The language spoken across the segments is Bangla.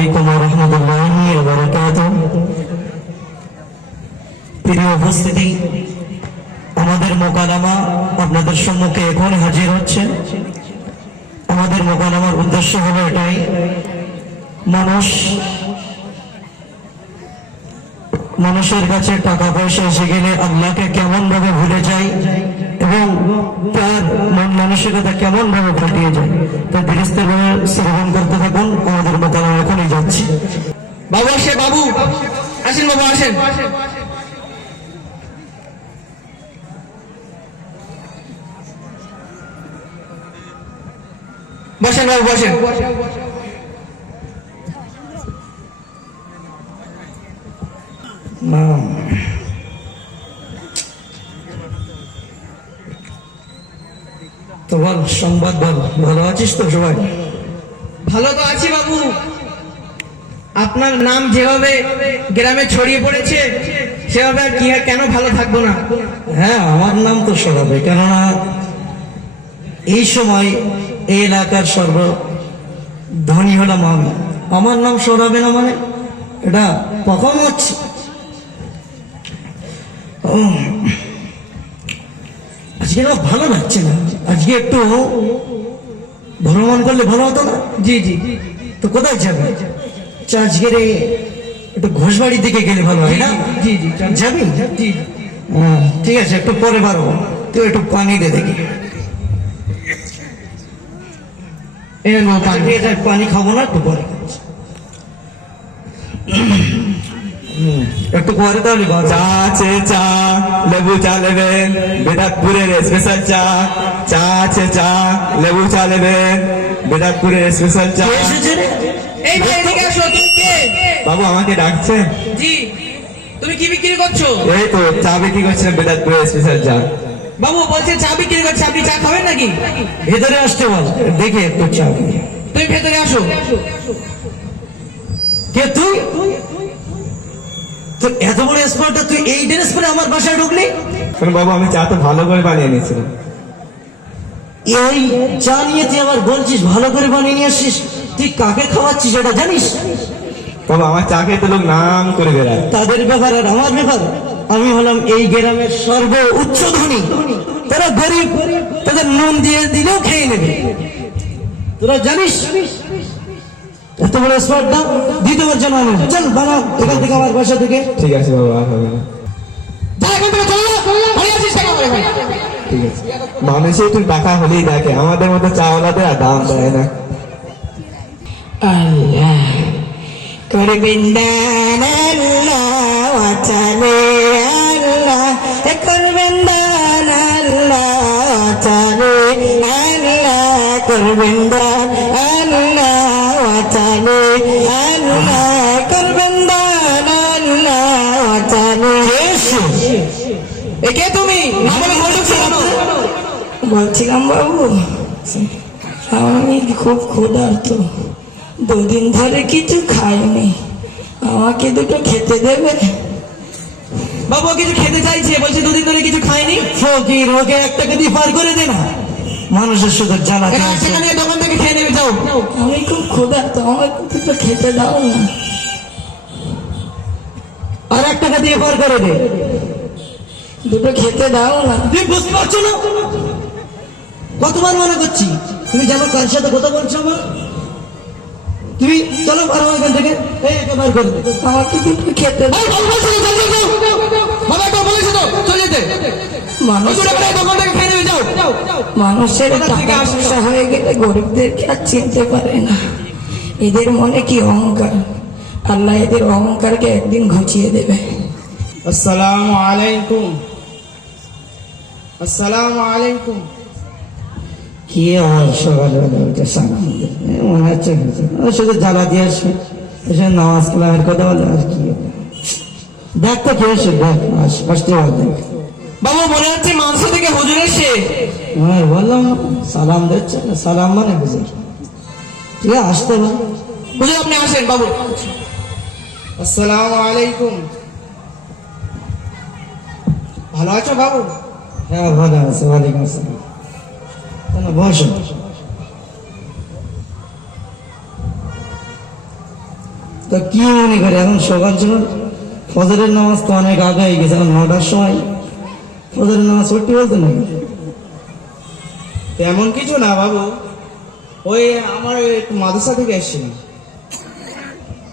আলাইকুম ওয়া রাহমাতুল্লাহি ওয়া বারাকাতুহু। প্রিয় উপস্থিতি, আমাদের মোকালামা আপনাদের সম্মুখে এখন হাজির হচ্ছে। আমাদের মোকালামার উদ্দেশ্য হলো এটাই, মানুষের কাছে টাকা পয়সা এসে গেলে আল্লাহকে কেমন ভাবে ভুলে যায় এবং তার মন মানসিকতা কেমন ভাবে পাল্টিয়ে যায়, তা ধীরস্থির ভাবে শ্রবণ করতে থাকুন। আমাদের মোকালামা এখনই যাচ্ছে। বাবু আসে, বাবু আসেন, বাবু আসেন। বসেন বাবু, বসেন। তো বল, সংবাদ বল, ভালো আছিস তো? সবাই ভালো তো আছি বাবু। আপনার নাম যেভাবে গ্রামে ছড়িয়ে পড়েছে সেভাবে আর কি কেন ভালো থাকবো না? হ্যাঁ, আমার নাম তো সরাবে, কেননা এই সময় এই এলাকার সর্বধনী হলাম আমি। আমার নাম সরাবে না মানে এটা কখন হচ্ছে? আজকে না ভালো লাগছে না, আজকে একটু ভ্রমণ করলে ভালো হতো না? জি জি। তো কোথায় যাবে? আজকে একটু ঘোষবাড়ির দিকে গেলে ভালো হয় না? জি জি। যাবি? জি। হ্যাঁ ঠিক আছে, একটু পরে বাড়বো। তুই একটু পানি দে দেখি। পানি খাবো না, একটু পরে একটু পরে তাহলে চা আছে, চা লেবু চা নেবেন, বেদাতপুরের স্পেশাল চা। চা আছে, চা লেবু চা নেবেন, বেদাতপুরের স্পেশাল চা। এই ভাই এদিকে আসো। তুমি কে? বাবু আমাকে ডাকছে? জি। তুমি কি বিক্রি করছো? এই তো চা বিক্রি করছিলাম, বেদাতপুরের স্পেশাল চা। বাবু বলছে চা বিক্রি করছে, আপনি চা খাবেন নাকি? ভেতরে আসতে বল, দেখে একটু চা। তুমি ভেতরে আসো। কে তুই? তো এত বড় স্পটটা তুই এই ড্রেস পরে আমার বাসায় ঢুকলি? বাবু আমি চা তো ভালো করে বানিয়ে নিয়েছিলাম। এই চা নিয়ে তুই আবার বলছিস ভালো করে বানিয়ে নিয়ে আসছিস? তুই কাকে খাওয়াচ্ছিস এটা জানিস? বাবু আমার চা খেয়ে তো লোক নাম করে বেড়ায়। তাদের ব্যাপার আর আমার ব্যাপার? আমি হলাম এই গ্রামের সর্ব উচ্চ ধনী, তারা গরিব, তাদের নুন দিয়ে দিলেও খেয়ে নেবে। তোরা জানিস এত বড় স্পটটা দিতে পারছে না? চল বানা এখান থেকে, আমার বাসা থেকে। ঠিক আছে বাবু, আর হবে না। ঠিক আছে, মানুষের একটু টাকা হলেই দেখে, আমাদের মতো চাওয়ালাদের আর দাম দেয় না। আল্লাহ করবেন দান, আল্লাহ ওয়াতালে, আল্লাহ করবেন দান, আল্লাহ ওয়াতালে, আল্লাহ করবেন দান, আল্লাহ ওয়াতালে, আল্লাহ করবেন দান, আল্লাহ ওয়াতালে। একে তুমি বলছিলাম বাবু, আমি খুব ক্ষুধার্ত, দুদিন ধরে কিছু খাইনি, আমাকে দুটো খেতে দেবে? বাবু কিছু খেতে চাইছে, বলছে দুদিন ধরে কিছু খায়নি। ফকির, ওকে একটা দিয়ে পার করে দে না, মানুষের শুধু জ্বালা। সেখানে দোকান থেকে খেয়ে নেবে, যাও। আমি খুব ক্ষুধার্ত, আমাকে দুটো খেতে দাও না। আর 1 টাকা দিয়ে পার করে দে। দুটো খেতে দাও না। তুমি বুঝতে পারছো না? কতবার মনে করছি, তুমি জানো কার সাথে কথা বলছো আমার? তুমি চলো পারো এখান থেকে, একেবারে করে দে। আমাকে দুটো খেতে দাও। মানুষের টাকা পয়সা হয়ে গেলে গরিবদেরকে আর চিনতে পারে না। এদের মনে কি অহংকার, আল্লাহ এদের অহংকারকে একদিন ঘুচিয়ে দেবে। আসসালামু আলাইকুম। আসসালামু আলাইকুম। কি আমার সকালবেলা সালাম মনে হচ্ছে শুধু জ্বালা দিয়ে আসবে, নামাজ কালামের কথা বলে আর কি। দেখ তো কে এসে, দেখ আসতে বল, দেখ। বাবু মনে হচ্ছে মাংস থেকে হুজুর এসে। হ্যাঁ বললাম সালাম দিচ্ছে, সালাম মানে হুজুর। ঠিক আছে, আসতে বল। হুজুর আপনি আসেন বাবু। আসসালামু আলাইকুম। ভালো আছো বাবু? হ্যাঁ ভালো আছে, ওয়ালাইকুম আসসালাম। বসো। তো কি মনে করে এখন সকাল সকাল ফজরের নামাজ তো অনেক আগে হয়ে গেছে, এখন 9টার সময় ফজরের নামাজ পড়তে বলতো নাকি? তেমন কিছু না বাবু, ওই আমার একটু মাদ্রাসা থেকে এসেছিলাম।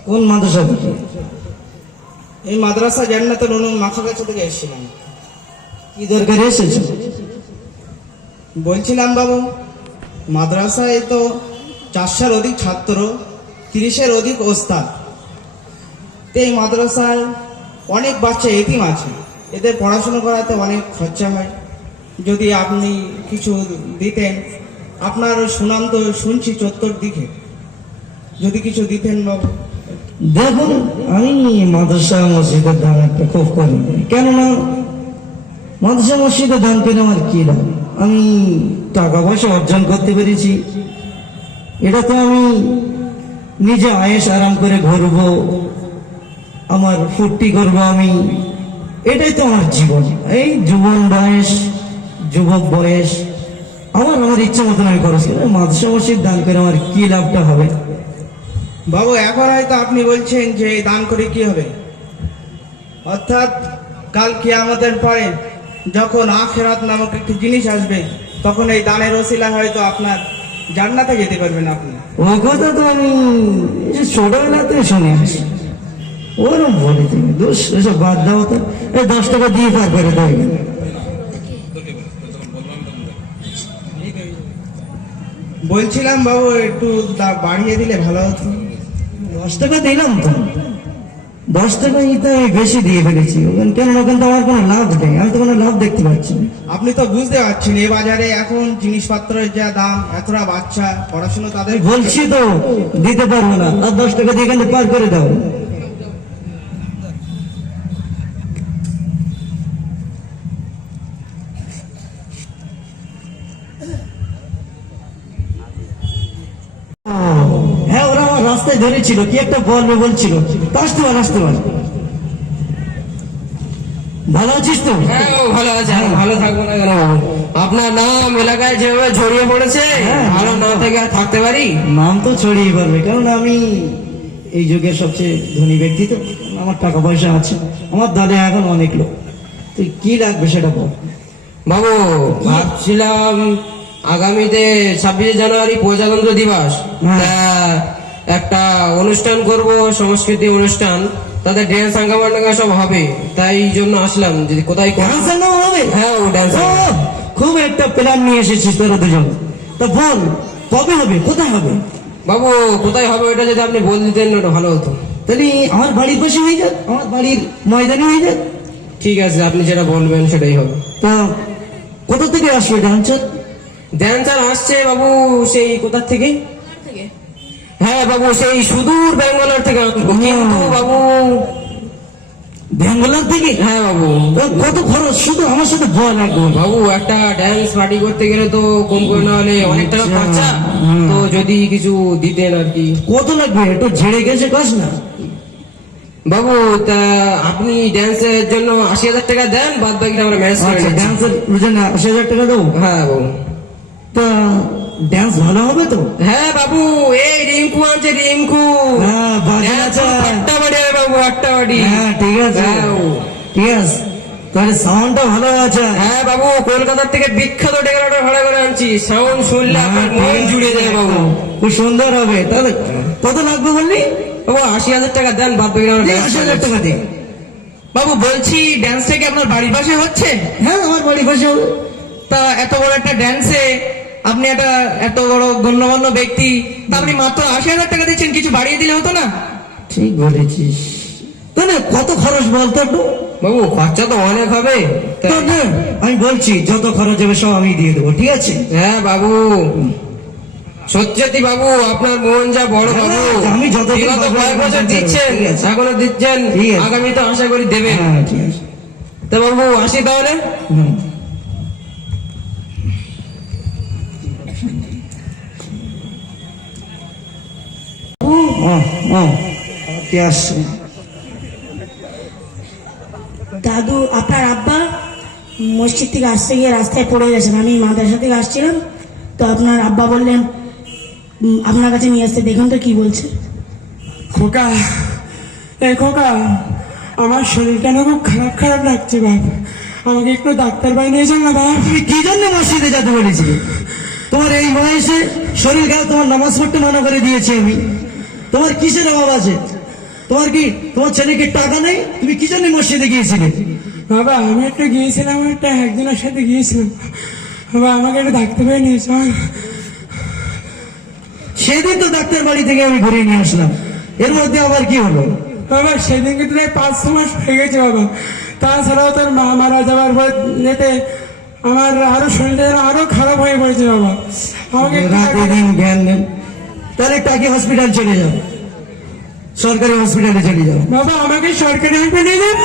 কোন মাদ্রাসা থেকে? এই মাদ্রাসা জান্নাতুল উলুম মাখাগাছা থেকে এসেছিলাম। কি দরকার এসেছো? বলছিলাম বাবু, মাদ্রাসায় তো 400-এর অধিক ছাত্র, 30-এর অধিক ওস্তাদ। তো এই মাদ্রাসায় অনেক বাচ্চা এতিম আছে, এদের পড়াশোনা করাতে অনেক খরচা হয়। যদি আপনি কিছু দিতেন, আপনার সুনাম তো শুনছি চত্বরদিকে, যদি কিছু দিতেন বাবু। দেখুন, আমি মাদ্রাসা মসজিদের দান একটা খুব করি না। কেননা মাদ্রাসা মসজিদের দান করে আমার কি লাভ? আমি টাকা পয়সা অর্জন করতে পেরেছি, এটা তো আমি নিজে আয়েস আরাম করে ঘুরবো, আমার ফুর্তি করবো আমি, এটাই তো আমার জীবন। এই যুবন বয়স, যুবক বয়স, আমার ইচ্ছা মতন আমি করেছি। মাদ্রাসা মসজিদ দান করে আমার কি লাভটা হবে? বাবু, এখন হয়তো আপনি বলছেন যে এই দান করে কি হবে, অর্থাৎ কাল কিয়ামতের পরে যখন আখিরাত নামক একটি জিনিস আসবে, তখন এই দানের ওসিলা হয়তো আপনার জান্নাতে যেতে পারবেন আপনি। ও কথা তো আমি এই যে ছোটবেলাতে শুনে আসি, ওরম বলে তুমি দোষ, এসব বাদ দাও তো। এই 10 টাকা দিয়ে পার করে দেয়, বলছিলাম বাবু একটু বাড়িয়ে দিলে ভালো হতো। 10 টাকা দিলাম তো, 10 টাকা তো আমি বেশি দিয়ে ফেলেছি। কেন? ওখানে তো আমার কোনো লাভ নেই, আমি তো কোনো লাভ দেখতে পাচ্ছি না। আপনি তো বুঝতে পারছেন এই বাজারে এখন জিনিসপত্রের যা দাম, এতটা বাচ্চা পড়াশোনা তাদের বলছি তো দিতে পারবো না, আর 10 টাকা দিয়ে এখানে পার করে দাও। হ্যাঁ, ওরা আমার রাস্তায় ধরেছিল, কি একটা বলবে বলছিল। তো আসতে পার, আসতে পার। ভালো আছিস তো? হ্যাঁ ও ভালো আছে, আর ভালো থাকবো না কেন বাবু? আপনার নাম এলাকায় যেভাবে ছড়িয়ে পড়েছে, হ্যাঁ। ভালো না থেকে আর থাকতে পারি? নাম তো ছড়িয়ে পারবে, কারণ আমি এই যুগের সবচেয়ে ধনী ব্যক্তি, তো আমার টাকা পয়সা আছে, আমার দলে এখন অনেক লোক। তুই কি লাগবে সেটা বল। বাবু, ভাবছিলাম আগামীতে 26শে জানুয়ারি প্রজাতন্ত্র দিবস, হ্যাঁ। তা একটা অনুষ্ঠান করব, সংস্কৃতি অনুষ্ঠান, তাদের ড্যান্স আঙ্গামাঙ্গা সব হবে, তাই জন্য আসলাম। যদি কোথায় ডান্স হবে? হ্যাঁ ও ড্যান্স ও, খুব একটা প্ল্যান নিয়ে এসেছিস তোরা দুজন। তা বল কবে হবে, কোথায় হবে? বাবু, কোথায় হবে ওটা যদি আপনি বলে দিতেন ওটা ভালো হতো। তাহলে আমার বাড়ির পাশে হয়ে যাক, আমার বাড়ির ময়দানে হয়ে যাক। ঠিক আছে, আপনি যেটা বলবেন সেটাই হবে। তা কোথা থেকে আসবে ডান্সার? ড্যান্সার আসছে বাবু সেই কোথা থেকে? হ্যাঁ বাবু, সেই সুদূর ব্যাঙ্গালোর থেকে আসবো। কিন্তু বাবু, ব্যাঙ্গালোর থেকে? হ্যাঁ বাবু। তা কত খরচ শুধু আমার সাথে বল একবার। বাবু, একটা ড্যান্স পার্টি করতে গেলে তো কম করে না হলে অনেক টাকা খরচা, তো যদি কিছু দিতেন আর কি। কত লাগবে একটু ঝেড়ে গেছে কাজ না? বাবু, তা আপনি ড্যান্সের জন্য 80,000 টাকা দেন, বাদ বাকিটা আমরা ম্যানেজ করে আচ্ছা, নিচ্ছি। ডান্সের জন্য 80,000 টাকা দেবো। হ্যাঁ বাবু। তা ড্যান্স ভালো হবে তো? হ্যাঁ বাবু, এই রিঙ্কু আছে, রিঙ্কু। হ্যাঁ, বাজি Dance আছে। আটটা বাড়ি হবে বাবু, আটটা বাড়ি। হ্যাঁ, ঠিক আছে, হ্যাঁ বাবু। ঠিক আছে। তাহলে সাউন্ডটা ভালো আছে। হ্যাঁ বাবু, কলকাতার থেকে বিখ্যাত ডেকোরেটর ভাড়া করে আনছি, সাউন্ড শুনলে আপনার মন জুড়ে যায় বাবু। খুব সুন্দর হবে। তাহলে কত লাগবে বললি? বাবু 80,000 টাকা দেন, বাদ বাকি আমরা ম্যানেজ করে 80,000 টাকা নিচ্ছি। দে। বাবু, বলছি ড্যান্সটা কি আপনার বাড়ির পাশে হচ্ছে? হ্যাঁ, আমার বাড়ির পাশে হবে। তা এত বড় একটা ড্যান্সে আপনি একটা এত বড় গণ্যমান্য ব্যক্তি, তা আপনি মাত্র 80,000 টাকা দিচ্ছেন, কিছু বাড়িয়ে দিলে হতো না? ঠিক বলেছিস। তাহলে কত খরচ বলতো একটু? বাবু, খরচা তো অনেক হবে। তো নে, আমি বলছি যত খরচ হবে সব আমি দিয়ে দেবো, ঠিক আছে? হ্যাঁ বাবু, সত্যি বাবু, আপনার মন যা বড় বাবু। আমি যতদিন বিগত বাবু কয়েক বছর ঠিক দিচ্ছেন, আছে। এখনো দিচ্ছেন, ঠিক আছে। আগামী তো আশা করি দেবেন। হ্যাঁ, ঠিক আছে। তো বাবু আসি তাহলে। হুম। কে আসছে? দাদু, আপনার আব্বা মসজিদ থেকে আসতে গিয়ে রাস্তায় পড়ে গেছেন, আমি মাদ্রাসা থেকে আসছিলাম, তো আপনার আব্বা বললেন আপনার কাছে নিয়ে আসতে, দেখুন তো কি বলছে। খোকা, এ খোকা, আমার শরীরটা না খুব খারাপ খারাপ লাগছে বাপ, আমাকে একটু ডাক্তার বাড়ি নিয়ে যান না বাপ। তুমি কি জন্য মসজিদে যেতে বলেছিলে? তোমার এই বয়সে শরীর খারাপ, তোমার নামাজ পড়তে মানা করে দিয়েছি আমি। তোমার কিসের অভাব আছে? তোমার ছেলেকে টাকা নেই? তুমি কি জন্য মসজিদে গিয়েছিলে? বাবা আমি একটা গিয়েছিলাম, একটা একজনের সাথে গিয়েছিলাম বাবা, আমাকে একটা ডাক্তার বাড়ি নিয়ে যান। সেদিন তো ডাক্তার বাড়ি থেকে আমি ঘুরিয়ে নিয়ে আসলাম, এর মধ্যে আবার কি হলো? বাবা সেদিনকে তো 5-6 মাস হয়ে গেছে বাবা, তাছাড়াও তোর মা মারা যাওয়ার পর যেতে আমার আরো শরীরটা যেন আরো খারাপ হয়ে পড়েছে বাবা, আমাকে একটু রাতে দিন জ্ঞান দেন। তাহলে টাকি হসপিটাল চলে যাও, সরকারি হসপিটালে চলে যাও। বাবা আমাকে সরকারি হাসপাতালে নিয়ে যান।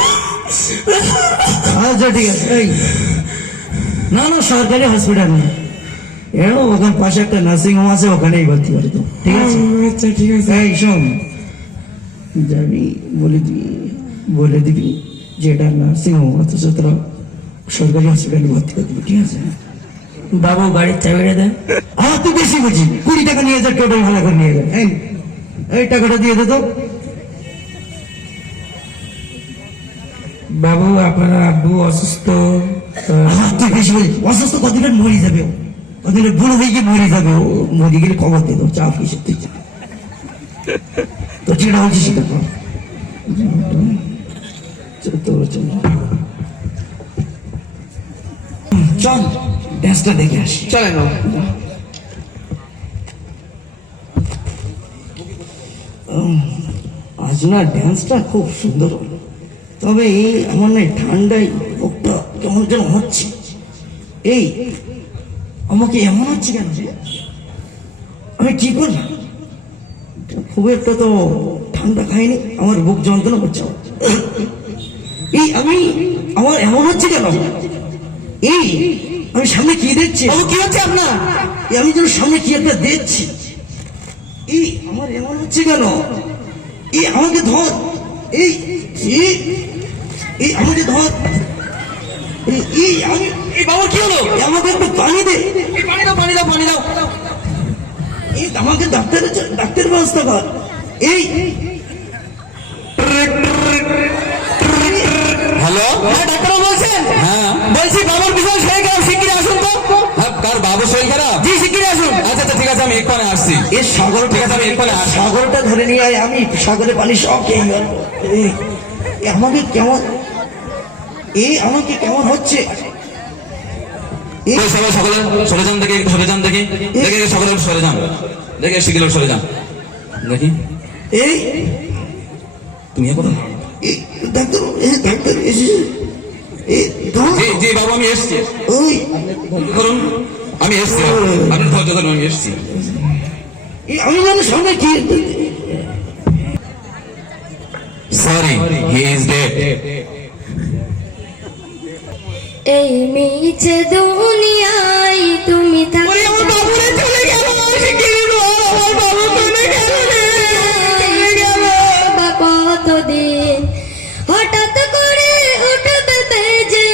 আচ্ছা ঠিক আছে। এই না না, সরকারি হসপিটাল না, ওখানে পাশে একটা নার্সিং হোম আছে, ওখানেই ভর্তি করে তো, ঠিক আছে? আচ্ছা ঠিক আছে। এই শোন, যাবি বলে দিবি যে এটা নার্সিং হোম, অথচ তোরা সরকারি হসপিটালে ভর্তি করে দিবি, ঠিক আছে? বাবু গাড়ির চাবিটা দেন। তুই বেশি বুঝি, 20 টাকা নিয়ে যা, টোটাল ভাড়া করে নিয়ে যা। এই টাকাটা দিয়ে দে তো। বাবু আপনার আব্বু অসুস্থ। তুই বেশি বুঝি, অসুস্থ কদিনের মরে যাবে, কদিনের বুড়ো হয়ে গিয়ে মরে যাবে, ও মরে গেলে খবর দিয়ে দেবো, চাপ কিসে তুই যা। তো যেটা হচ্ছে সেটা কর। চল ড্যান্সটা দেখে আসি। চলেন আজ না ড্যান্সটা খুব সুন্দর হলো, তবে এই আমার না ঠান্ডায় বুকটা কেমন যেন হচ্ছে। এই আমাকে এমন হচ্ছে কেন রে? আমি কি করলাম? খুব একটা তো ঠান্ডা খাইনি, আমার বুক যন্ত্রণা করছে। এই আমার এমন হচ্ছে কেন? এই আমি সামনে কি দেখছি? কি হচ্ছে আপনার? আমি যেন সামনে কি একটা দেখছি। এই আমার এমন হচ্ছে কেন? এই আমাকে ধর, এই আমাকে ধর। আমি বাবু কি হলো? আমাকে একটু পানি দে। পানি দাও পানি দাও পানি দাও। এই আমাকে ডাক্তারের ব্যবস্থা কর। এই হ্যালো, ডাক্তার বলছেন? হ্যাঁ বলছি বাবুর বিশাল শরীর খারাপ, শিগগিরই আসুন তো। কার বাবু শরীর খারাপ? জি শিগগিরই আসুন। আচ্ছা আচ্ছা ঠিক আছে, আমি এক্ষণে আসছি। এই সাগর, ঠিক আছে আমি এক্ষণে আসছি। সাগরটা ধরে নিয়ে আয়, আমি সাগরে পানি সব খেয়ে গেল। আমাকে কেমন হচ্ছে? ওই সবাই সকলে সরে যান, দেখে সরে যান, দেখে সকলে সরে যান, দেখে শিখিল সরে যান, দেখি। এই তুমি এখন ডাক্তার এসেছে। জি জি বাবু আমি এসছি। ওই ধৈর্য ধরুন, আমি এসছি, আপনি ধৈর্য ধরুন, আমি এসছি। আমি জানি সামনে কি। Sorry, he is dead. এই মিছে দুনিয়ায় তুমি থাকো বা কতদিন, হঠাৎ করে উঠবে বেজে,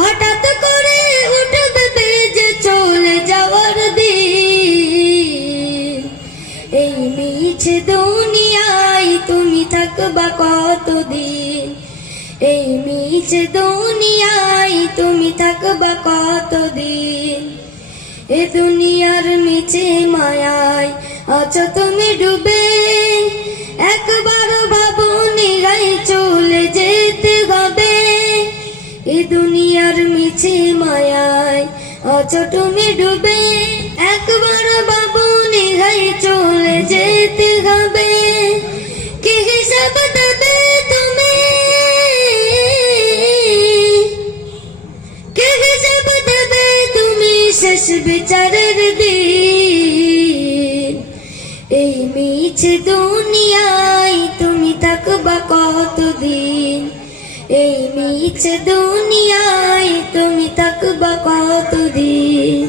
হঠাৎ করে উঠবে বেজে চলে যাওয়ার দিন। এই মিছে দুনিয়ায় তুমি থাকবা কতদিন, এই মিছে দুনিয়ায় তুমি থাকবা কতদিন। এ দুনিয়ার মিছে মায়ায় আছো তুমি ডুবে, একবার ভাবো নিরাই চলে যেতে হবে। এ দুনিয়ার মিছে মায়ায় আছো তুমি ডুবে, একবার ভাবো নিরাই চলে যেতে হবে। কি হিসাব দেবে তুমি, কি হিসাব দেবে তুমি শেষ বিচারের দিন। এই মিছে দুনিয়ায় তুমি থাকবা কতদিন, এই মিছে দুনিয়ায় তুমি থাকবা কতদিন।